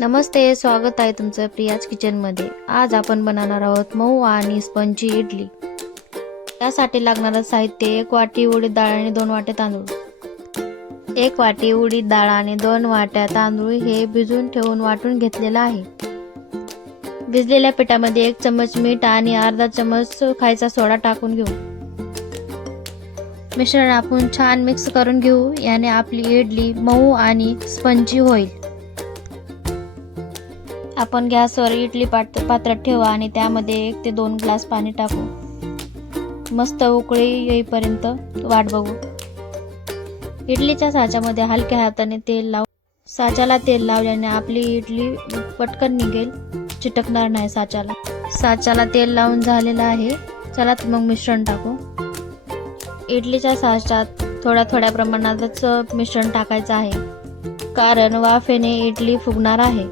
नमस्ते, स्वागत आहे तुमचं प्रियाज किचनमध्ये। आज आपण बनवणार आहोत मऊ आणि स्पंजी इडली। त्यासाठी लागणारे साहित्य 1 वाटी उडीद डाळ आणि 2 वाट्या तांदूळ। 1 वाटी उडीद डाळ आणि 2 वाट्या तांदूळ हे भिजवून ठेवून वाटून घेतलेले आहे। भिजलेल्या पिठामध्ये 1 चमच मीठ आणि अर्धा चमच खायचा सोडा टाकून घेऊ। मिश्रण आपण छान मिक्स करून घेऊ, याने आपली इडली मऊ आणि स्पंजी होईल। आपण गॅसवर इडली पात्र ठेवा आणि त्यामध्ये 1 ते 2 ग्लास पाणी टाकू। मस्त उकळी येईपर्यंत वाट बघू। इडलीच्या साच्यामध्ये हलक्या हाताने तेल लावू। साच्याला तेल लावल्याने आपली इडली पटकन निघेल, चिटकणार नाही साच्याला। साच्याला तेल लावून झालेलं आहे। चला तर मग मिश्रण टाकू। इडलीच्या साच्यात थोड्या प्रमाणातच मिश्रण टाकायचं आहे, कारण वाफेने इडली फुगणार आहे।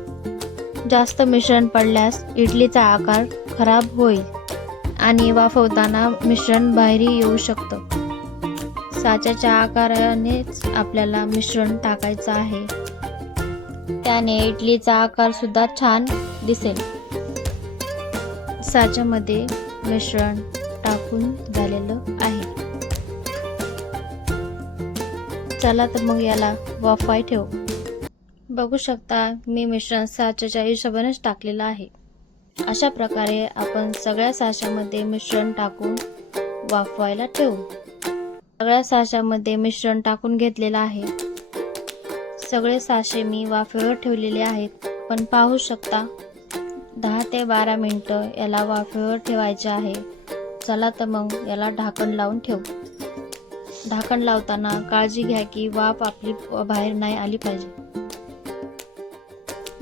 जास्त मिश्रण पडल्यास इडलीचा आकार खराब होईल आणि वाफवताना मिश्रण बाहेर येऊ शकतं। साच्याच्या आकारानेच आपल्याला मिश्रण टाकायचं आहे, त्याने इडलीचा आकार सुद्धा छान दिसेल। साच्यामध्ये मिश्रण टाकून झालेलं आहे। चला तर मग याला वाफाय ठेवू। बघू शकता मी मिश्रण साच्याच्या हिशोबानेच टाकलेलं आहे। अशा प्रकारे आपण सगळ्या साच्यामध्ये मिश्रण टाकून वाफवायला ठेवू। सगळ्या साच्यामध्ये मिश्रण टाकून घेतलेलं आहे। सगळे साचे मी वाफेवर ठेवलेले आहेत। पण पाहू शकता 10 ते 12 मिनिटं याला वाफेवर ठेवायचे आहे। चला तर मग याला ढाकण लावून ठेवू। ढाकण लावताना काळजी घ्या की वाफ आपली बाहेर नाही आली पाहिजे।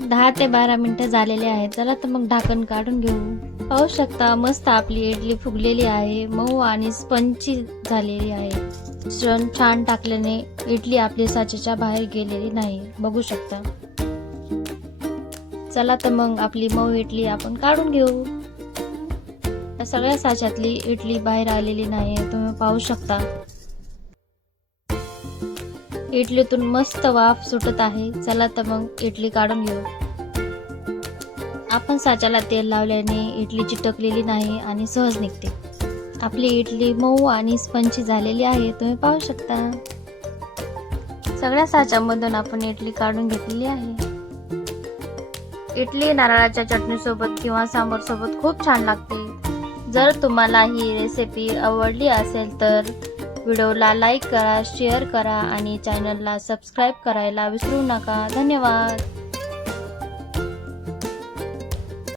10 ते 12 मिनिटं झालेले आहेत। चला तर मग ढाकण काढून घेऊ। पाहू शकता मस्त आपली इडली फुगलेली आहे, मऊ आणि स्पंजी झालेली आहे। मिश्रण छान टाकल्याने इडली आपली साच्याच्या बाहेर गेलेली नाही, बघू शकता। चला तर मग आपली मऊ इडली आपण काढून घेऊ। सगळ्या साच्यातली इडली बाहेर आलेली नाही, तुम्ही पाहू शकता। इडलीतून मस्त वाफ सुटत आहे। चला तर मग इडली काढून घेऊ। आपण साच्याला तेल लावल्याने इडली चिटकलेली नाही आणि सहज निघते। आपली इडली मऊ आणि स्पंजी झालेली आहे, तुम्ही पाहू शकता। सगळ्या साच्यामधून आपण इडली काढून घेतलेली आहे। इडली नारळाच्या चटणी सोबत किंवा सांबार सोबत खूप छान लागते। जर तुम्हाला ही रेसिपी आवडली असेल तर व्हिडिओला लाईक करा, शेअर करा आणि चॅनलला सबस्क्राईब करायला विसरू नका। धन्यवाद।